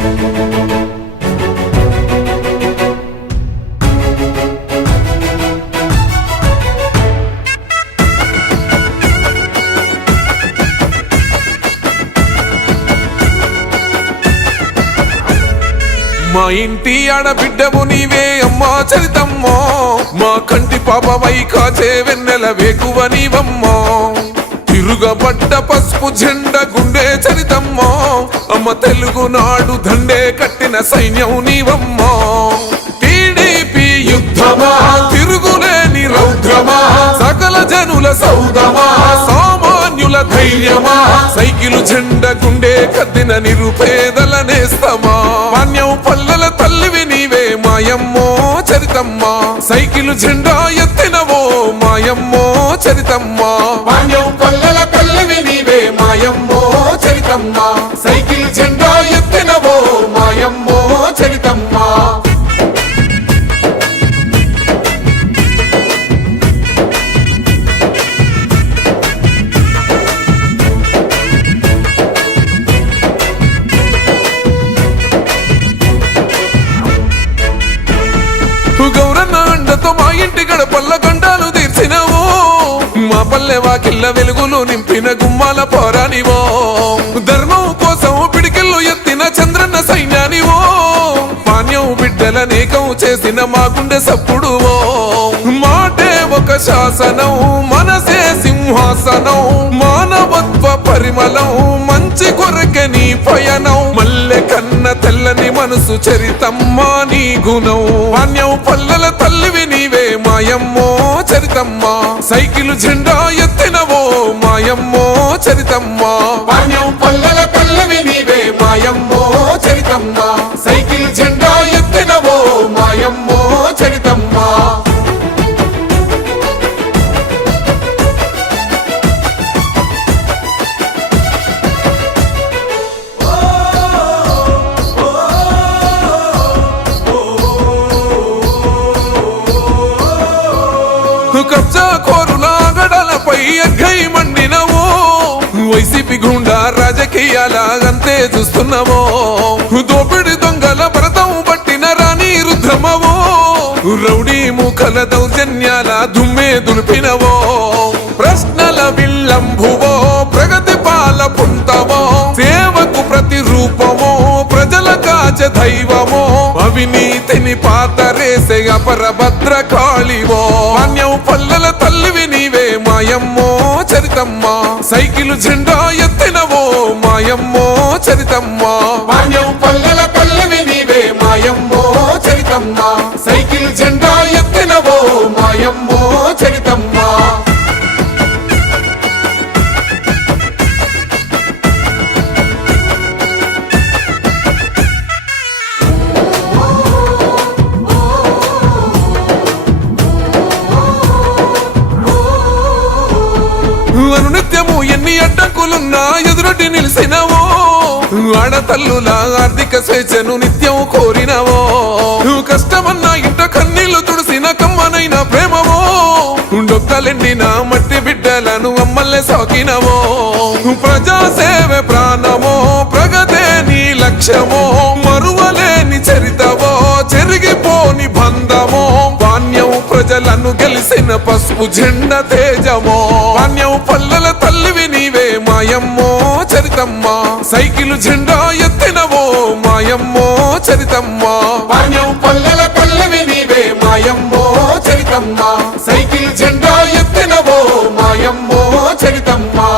మా ఇంటి ఆడబిడ్డవు నీవే అమ్మా చరితమ్మో, మా కంటి పాపవై కాచే వెన్నెల వేకువ నీవమ్మో, తిరుగబడ్డ పసుపు జెండ గుండె చరితమ్మో, అమ్మ తెలుగునాడు దండే కట్టిన సైన్యం నీవమ్మో. టీడీపీ యుద్ధమా తిరుగులేని రౌద్రమా, సకల జనుల సౌదమా సామాన్యుల ధైర్యమా, సైకిలు జెండ గుండె కద్దిన నిరుపేదల నేస్తమా. మాన్యం పల్లెల తల్లివి నీవే మాయమ్మో చరితమ్మా, సైకిలు జెండా ఎత్తినవో మాయమ్మో చరితమ్మా. మాన్యం పల్లెల తల్లివి నీవే మాయమ్మో చరితమ్మా, సైకిల్ జెండా ఎత్తినవో మాయమ్మో చరితమ్మా. గౌరన్న అండతో మా ఇంటి గడపల్ల గండాలు తీర్చినవో, మా పల్లె వాకిళ్ళ వెలుగులు నింపిన గుమ్మాల పోరానివో, ధర్మం కోసం పిడికిళ్ళు ఎత్తిన చంద్రన్న సైన్యానివో, పాణ్యం బిడ్డల నేకం చేసిన మా గుండె సప్పుడువో. మాటే ఒక శాసనం మనసే సింహాసనం, మానవత్వ పరిమళం మంచి కొరకే నీ పయనం, మల్లె కన్న తెల్లని మనసు చరితమ్మా నీ గుణం. మాన్యం పల్లెల తల్లివి నీవే మాయమ్మో చరితమ్మా, సైకిలు జెండా ఎత్తినవో మాయమ్మో చరితమ్మా. మాన్యం పల్లెల తల్లివి నీవే మాయమ్మో చరితమ్మా, సైకిల్ జెండా ఎత్తినవో మాయమ్మో చరితమ్మా. కబ్జా కోరుల గడలపై ఎగ్గై మండినవో, వైసీపీ గుండా రాజకీయాల అంతే చూస్తున్నావో, దోపిడి దొంగల భరతం పట్టిన రాణి రుద్రమవో, రౌడీ మూకల దౌర్జన్యాల దుమ్మే దులిపినవో, ప్రశ్నల విల్లంభువో ప్రగతి పాల పుంతవో, సేవకు ప్రతిరూపమో ప్రజల కాచ దైవమో, అవినీతిని పాతరేసే అపరభద్ర కాళివో. మాన్యం పల్లెల తల్లివి నీవే మాయమ్మో చరితమ్మా, సైకిలు జెండా ఎత్తినవో మాయమ్మో చరితమ్మా. మాన్యం పల్లెల తల్లివి నీవే మాయమ్మో చరితమ్మా, సైకిల్ జెండా ఎత్తినవో మాయమ్మో చరితమ్మా. అనునిత్యము ఎన్ని అడ్డంకులున్నా ఎదురొడ్డి నిలిసినవో, ఆడతల్లుల ఆర్థిక స్వేచ్ఛను నిత్యం కోరినవో, కష్టమన్నా ఇంట కన్నీళ్లు తుడిసిన కమ్మనైన ప్రేమవో, డొక్కలెండిన మట్టి బిడ్డలను అమ్మల్లే సాకినవో, ప్రజాసేవే ప్రాణమో ప్రగతే నీ లక్ష్యమో, మరువలేని చరితవో చెరిగిపోని బంధమో, వాణ్యం ప్రజలను గెలిసిన పసుపు జెండ తేజమో. వాణ్యం పల్లెల తల్లివి నీవే మాయమ్మో చరితమ్మా, సైకిలు జెండా ఎత్తినవో మాయమ్మో చరితమ్మా. వాణ్యం పల్లెల తల్లివి నీవే మాయమ్మో చరితమ్మా, సైకిల్ జెండా ఎత్తినవో మాయమ్మో చరితమ్మా.